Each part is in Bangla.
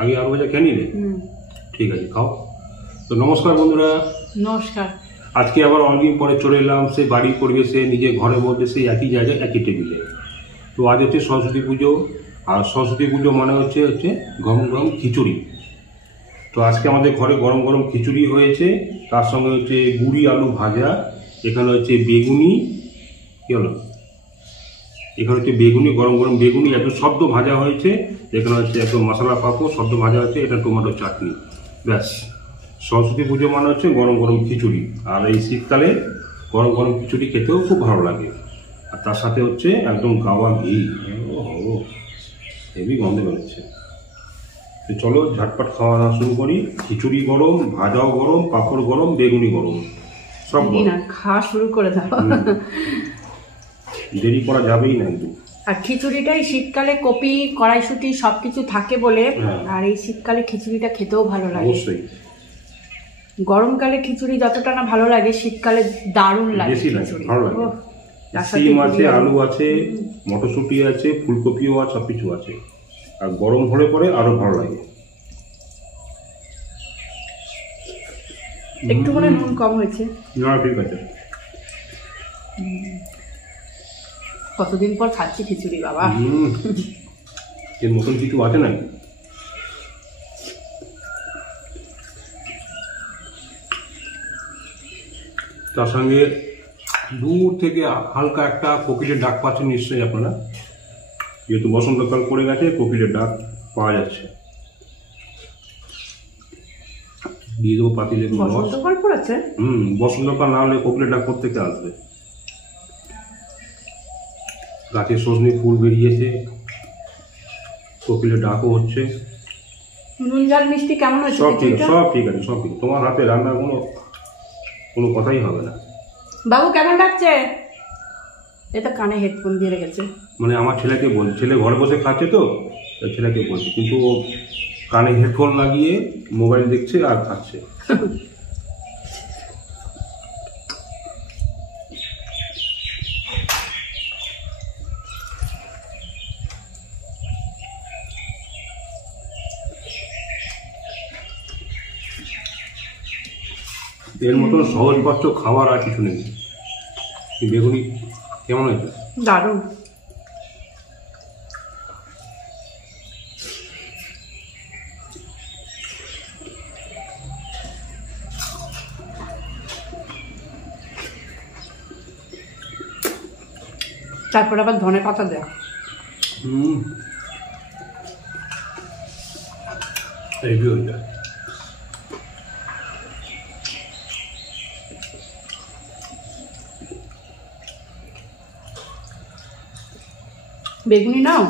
আগে আলু ভাজা খেয়ে নিলে? ঠিক আছে, খাও। তো নমস্কার বন্ধুরা। নমস্কার। আজকে আবার অনেকদিন পরে চলে এলাম সেই বাড়ির পরিবেশে, নিজের ঘরে বলতে সেই একই জায়গায় একই টেবিলে। তো আজ হচ্ছে সরস্বতী পুজো, আর সরস্বতী পুজো মানে হচ্ছে গরম গরম খিচুড়ি। তো আজকে আমাদের ঘরে গরম গরম খিচুড়ি হয়েছে, তার সঙ্গে হচ্ছে গুড়ি আলু ভাজা, এখানে হচ্ছে বেগুনি, কি হলো, এখানে হচ্ছে বেগুনি, গরম গরম বেগুনি একটু সদ্য ভাজা হয়েছে, এখানে হচ্ছে একদম মশলা পাঁপড় সদ্য ভাজা হয়েছে, এটা টমেটো চাটনি। ব্যাস, সরস্বতী পুজো মানে হচ্ছে গরম গরম খিচুড়ি। আর এই শীতকালে গরম গরম খিচুড়ি খেতেও খুব ভালো লাগে। আর তার সাথে হচ্ছে একদম গাওয়া ঘি, হেভি গন্ধ বেরোচ্ছে। তো চলো ঝটপট খাওয়া দাওয়া শুরু করি। খিচুড়ি গরম, ভাজাও গরম, পাঁপড় গরম, বেগুনি গরম, সব না খাওয়া শুরু করে দাও, দেরি করা যাবেই না কিন্তু। আর খিচুড়িটাই শীতকালে কপি কড়াইশুঁটি সবকিছু থাকে বলে, আর এই শীতকালে খিচুড়িটা খেতেও ভালো লাগে। অবশ্যই গরমকালে খিচুড়ি যতটা না ভালো লাগে, শীতকালে দারুণ লাগে, বেশি লাগে, ভালো লাগে। সিম আছে, আলু আছে, মটরশুঁটি আছে, ফুলকপিও আছে, সবকিছু আছে। আর গরম হলে পরে আরো ভালো লাগে। একটু মনে নুন কম হয়েছে। না ঠিক আছে। কতদিন পর খাচ্ছি খিচুড়ি বাবা। এর মতন কিছু আছে নাকি? তার সঙ্গে দূর থেকে হালকা একটা কোকিলের ডাক পাচ্ছেন নিশ্চয়ই আপনারা, যেহেতু বসন্তকাল পড়ে গেছে, কোকিলের ডাক পাওয়া যাচ্ছে। দিয়ে দেবো পাতিলে বসন্তকাল পড়েছে। বসন্তকাল না হলে কোকিলের ডাক কোত্থেকে আসবে? গাছে সজনে ফুল বেরিয়েছে, কোকিলের ডাকও হচ্ছে। নুন ঝাল মিষ্টি কেমন হয়েছে? সব ঠিক আছে, সব ঠিক আছে, সব ঠিক। তোমার হাতে রান্নার কোনো কথাই হবে না। বাবু কেমন ডাকছে? এটা কানে হেডফোন দিয়ে রেখেছে। মানে আমার ছেলেকে বলছে, ছেলে ঘরে বসে খাচ্ছে, তো ছেলেকে বলছে, কিন্তু ও কানে হেডফোন লাগিয়ে মোবাইল দেখছে আর খাচ্ছে। এর মতন সহজপাচ্য খাবার আর কিছু নেই। বেগুনি কেমন হয়েছে? দারুণ। তারপর আবার ধনে পাতা দেওয়া। হেভি হয়ে যায়। বেগুনি নাও।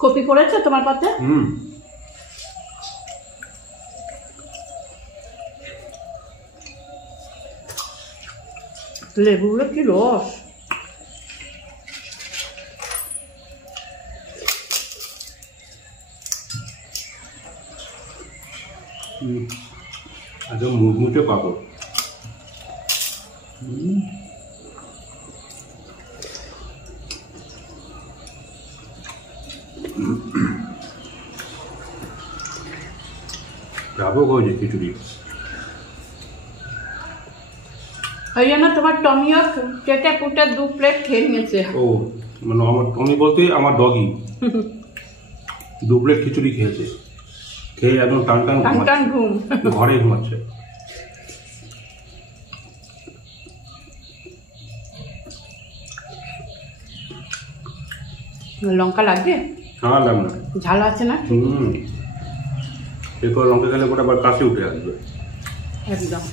কপি পড়েছে তোমার পাতে? লেবুগুলো কি রস। একদম মুচমুচে পাপড়। ব্যাপক হয়েছে খিচুড়ি। ওই জন্য তোমার টমিও চেটে পুটে 2 প্লেট খেয়ে নিয়েছে। ও মানে আমার টমি বলতে আমার ডগি 2 প্লেট খিচুড়ি খেয়েছে, খেয়ে একদম টান টান ঘুম, ঘরে ঘুমাচ্ছে। লঙ্কা লাগবে? হ্যাঁ লাগবে না, ঝাল আছে না? এরপর লঙ্কা খেলে পরে আবার কাশি উঠে আসবে একদম।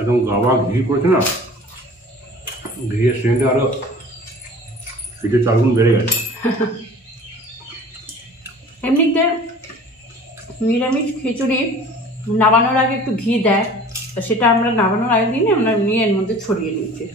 একদম গাওয়া ঘি করেছে না, ঘিয়ের সেন্টে আরো ফিটে 4 গুণ বেড়ে গেছে। এমনিতে নিরামিষ খিচুড়ি নামানোর আগে একটু ঘি দেয়, তো সেটা আমরা নামানোর আগে দিনে আমরা নিয়ে এর মধ্যে ছড়িয়ে নিয়েছি।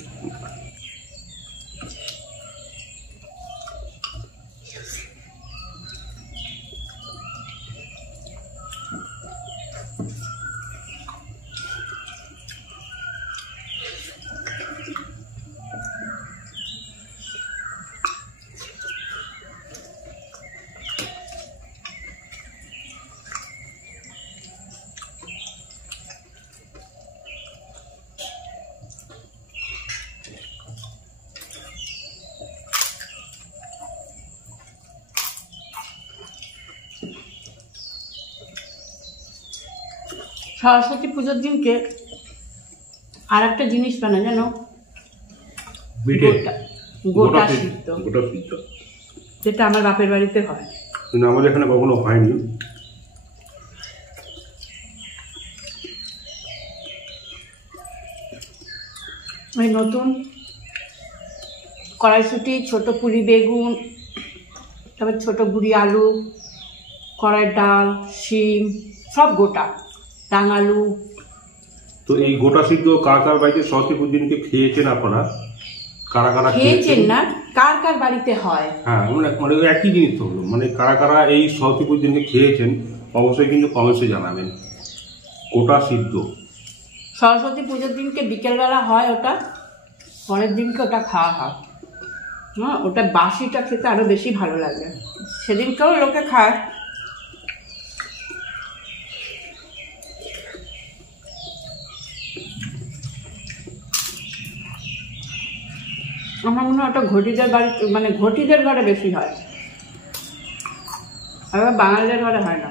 সরস্বতী পুজোর দিনকে আর একটা জিনিস বানায় জানো, গোটা সিদ্ধ, যেটা আমার বাপের বাড়িতে হয়, কিন্তু আমাদের এখানে কখনো হয়নি। ওই নতুন কড়াইশুঁটি, ছোট পুলি বেগুন, তারপর ছোট গুঁড়ি আলু, কড়াইয়ের ডাল, শিম, সব গোটা, রাঙালু। তো এই গোটা সিদ্ধ কার কার বাড়িতে সরস্বতী পুজোর দিনকে খেয়েছেন আপনারা? কারা কারা খেয়েছেন না, কার কার বাড়িতে হয়? হ্যাঁ, মানে একই জিনিস তো হলো, মানে কারা কারা এই সরস্বতী পুজোর দিনকে খেয়েছেন অবশ্যই কিন্তু কমেন্টসে জানাবেন। গোটা সিদ্ধ সরস্বতী পুজোর দিনকে বিকেলবেলা হয় ওটা, পরের দিনকে ওটা খাওয়া হয়। হ্যাঁ, ওটা বাসিটা খেতে আরো বেশি ভালো লাগে, সেদিনকেও লোকে খায়। আমার মনে হয় ওটা ঘটিদের বাড়ি, মানে ঘটিদের ঘরে বেশি হয়, আর বাঙালিদের ঘরে হয় না।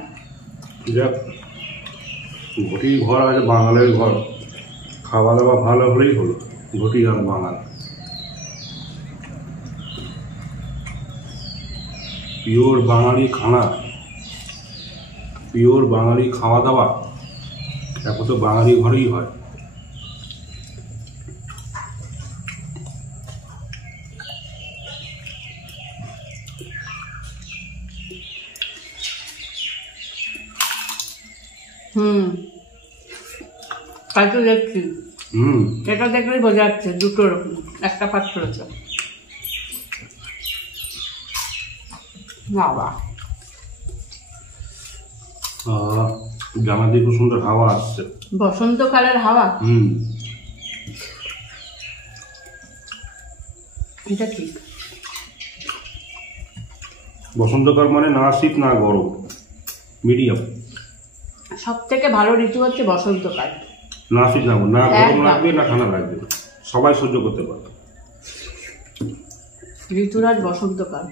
ঘটি ঘর আছে, বাঙালির ঘর, খাওয়া দাওয়া ভালো হলেই হলো, ঘটি আর বাঙাল। পিওর বাঙালি খানা, পিওর বাঙালি খাওয়া দাওয়া এখন তো বাঙালি ঘরেই হয়। তাই তো দেখছি। এটা দেখলেই বোঝা যাচ্ছে দুটো রকম, একটা পাত্র আছে। বাবা, জানা দিয়ে খুব সুন্দর হাওয়া আসছে, বসন্তকালের হাওয়া। এটা ঠিক, বসন্তকাল মানে না শীত না গরম, মিডিয়াম। সব থেকে ভালো ঋতু হচ্ছে বসন্তকাল। না শীত না গরম লাগবে না ঠান্ডা লাগবে, সবাই সহ্য করতে পারে। ঋতুরাজ বসন্তকাল।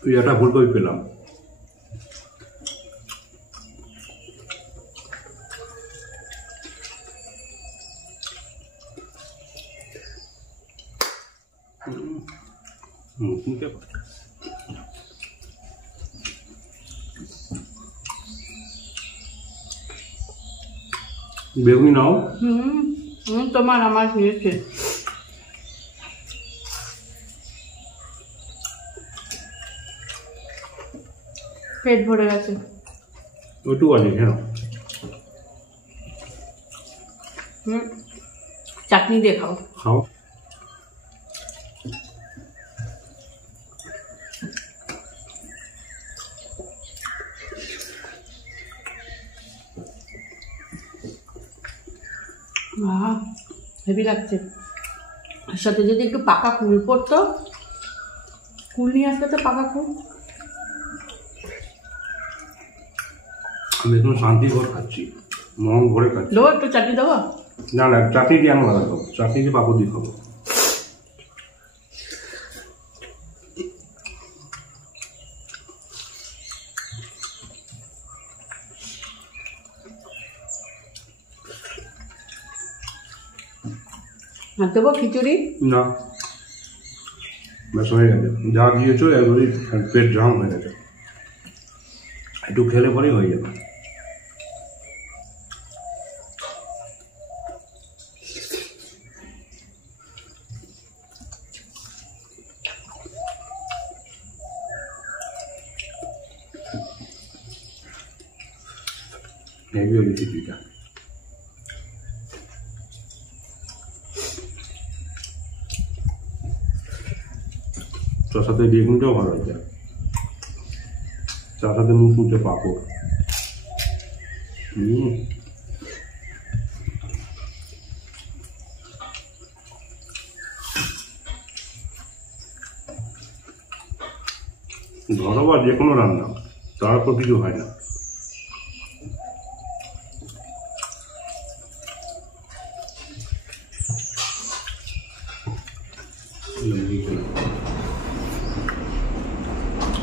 তুই এটা ভুল করে পেলাম। বেগুনি নাও। তোমার আমার হয়েছে। পেট ভরে গেছে। ওটু আছে হ্যাঁ। চাটনি দিয়ে খাও। খাও। হেভি লাগছে। সাথে যদি একটু পাকা কুল পড়তো, কুল নিয়ে আসতে তো, পাকা কুল। আমি এখন শান্তি করে খাচ্ছি, মন ভরে খাচ্ছি। দেবো একটু চাটনি দেবো? না না, চাটনি দিয়ে আমি আলাদা খাবো, চাটনি দিয়ে পাপড় দিয়ে খাবো। আর দেবো খিচুড়ি? না, ব্যাস হয়ে গেছে, যা দিয়েছো একবারই পেট জাম হয়ে গেছে। একটু একটু খেলে পরেই হয়ে যাবে। হেভি হয়েছে খিচুড়িটা। তার সাথে বেগুনটাও ভালো হয়েছে, তার সাথে মুচমুচে পাঁপড়। ঘরোয়া যে কোনো রান্না তারপর কিছু হয় না।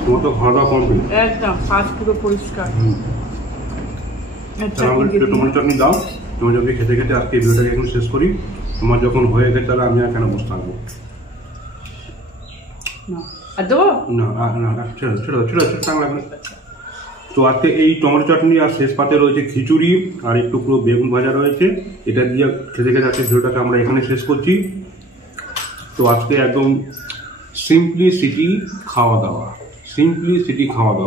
তোমার তো খাওয়া দাওয়া কমপ্লিট? একদম, হাত পুরো পরিষ্কার। আমাকে টমেটো চাটনি দাও। টমেটো চাটনি খেতে খেতে আজকে ভিডিওটাকে এখন শেষ করি। তোমার যখন হয়ে গেছে তাহলে আমি আর কেন বসে থাকবো? না তো আজকে এই টমেটো চাটনি আর শেষ পাতে রয়েছে খিচুড়ি আর একটু পুরো বেগুন ভাজা রয়েছে। এটা দিয়ে খেতে খেতে আজকে ভিডিওটাকে আমরা এখানে শেষ করছি। তো আজকে একদম সিম্পলিসিটি খাওয়া দাওয়া,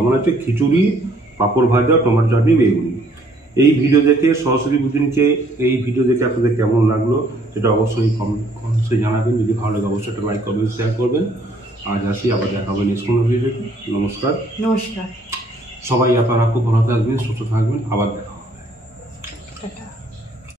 মানে হচ্ছে খিচুড়ি, পাঁপড় ভাজা, টমেটো চাটনি, বেগুনি। এই ভিডিও দেখে সরস্বতী পুজনকে এই ভিডিও দেখে আপনাদের কেমন লাগলো সেটা অবশ্যই কমেন্টে জানাবেন। যদি ভালো লাগে অবশ্যই একটা লাইক করবেন, শেয়ার করবেন। আজ আসি, আবার দেখা হবে নেক্সট কোনো ভিডিওতে। নমস্কার। নমস্কার। সবাই আপনারা খুব ভালো থাকবেন, সুস্থ থাকবেন, আবার দেখা।